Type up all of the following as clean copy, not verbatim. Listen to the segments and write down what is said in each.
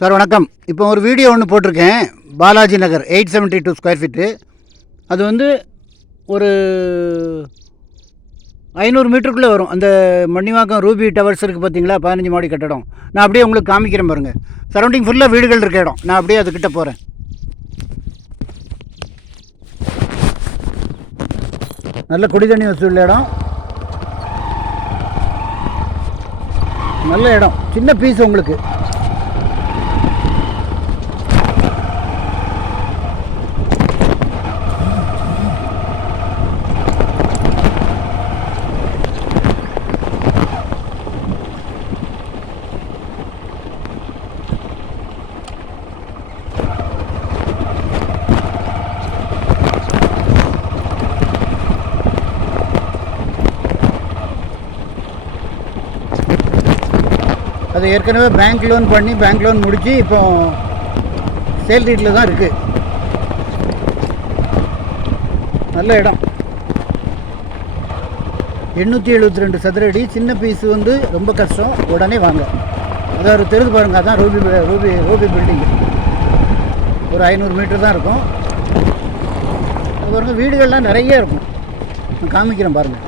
Sir வணக்கம். இப்போ ஒரு வீடியோ ஒன்று போட்டிருக்கேன். பாலாஜி நகர் 872 ஸ்கொயர் ஃபீட்டு. அது வந்து ஒரு 500 மீட்டருக்குள்ளே வரும். அந்த மணிவாக்கம் ரூபி டவர்ஸ் இருக்குது பார்த்தீங்களா, 15 மாடி கட்டடம். நான் அப்படியே உங்களுக்கு காமிக்கிறேன் பாருங்கள். சரௌண்டிங் ஃபுல்லாக வீடுகள் இருக்க இடம். நான் அப்படியே அதுக்கிட்ட போகிறேன். நல்ல குடிதண்ணி வசதி உள்ள இடம், நல்ல இடம். சின்ன பீஸ் உங்களுக்கு. அது ஏற்கனவே பேங்க் லோன் பண்ணி பேங்க் லோன் முடித்து இப்போ சேல் ரேட்டில் தான் இருக்குது. நல்ல இடம். 872 சதுர அடி. சின்ன பீஸு வந்து ரொம்ப கஷ்டம். உடனே வாங்க. அதான் ஒரு தெருது பாருங்கள். அதான் ரூபி பில்டிங்கு. ஒரு 500 மீட்டர் தான் இருக்கும். அது பாருங்கள், வீடுகள்லாம் நிறைய இருக்கும். நான் காமிக்கிறேன் பாருங்கள்.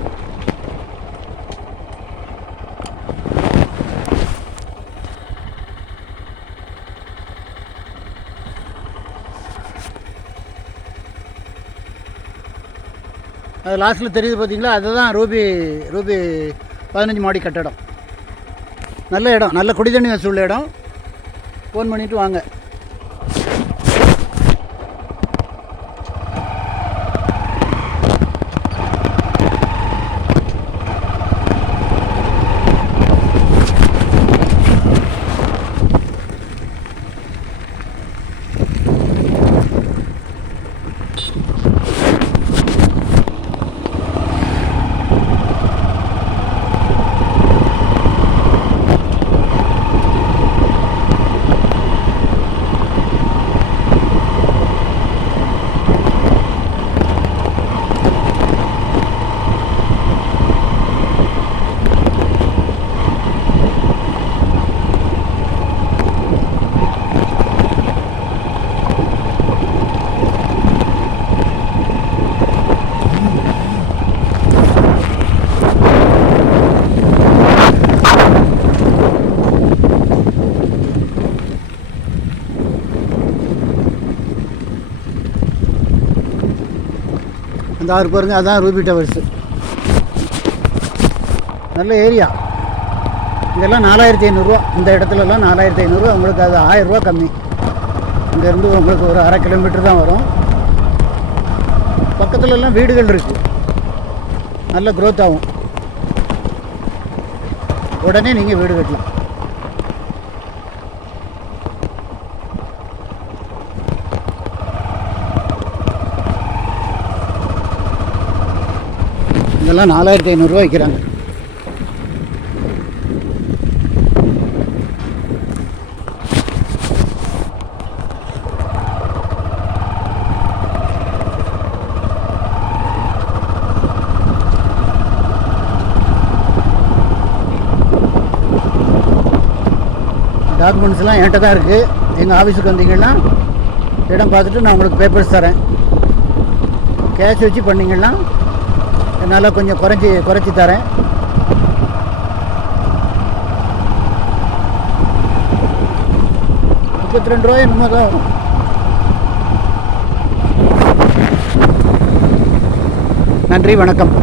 அது லாஸ்ட்டில் தெரியுது பார்த்தீங்களா, அதுதான் ரூபி 15 மாடி கட்டடம். நல்ல இடம், நல்ல குடிதண்ணி வசதி உள்ள இடம். ஃபோன் பண்ணிவிட்டு வாங்க. அந்த ஆறு பாருங்க, அதான் ரூபி டவர்ஸு. நல்ல ஏரியா. இதெல்லாம் 4500 இந்த இடத்துலலாம் 4500. உங்களுக்கு அது 1000 ரூபா கம்மி. இங்கேருந்து உங்களுக்கு ஒரு 1/2 கிலோமீட்டர் தான் வரும். பக்கத்துலலாம் வீடுகள் இருக்குது. நல்ல க்ரோத் ஆகும். உடனே நீங்கள் வீடு கட்டலாம். இதெல்லாம் 4500 விற்கிறாங்க. டாக்குமெண்ட்ஸ்லாம் என்கிட்ட தான் இருக்குது. எங்கள் ஆஃபீஸுக்கு வந்தீங்கன்னா இடம் பார்த்துட்டு நான் உங்களுக்கு பேப்பர்ஸ் தரேன். கேஷ் வச்சு பண்ணிங்கன்னா என்னால் கொஞ்சம் குறைச்சி தரேன். ₹32 என்னமோ தான் வரும். நன்றி, வணக்கம்.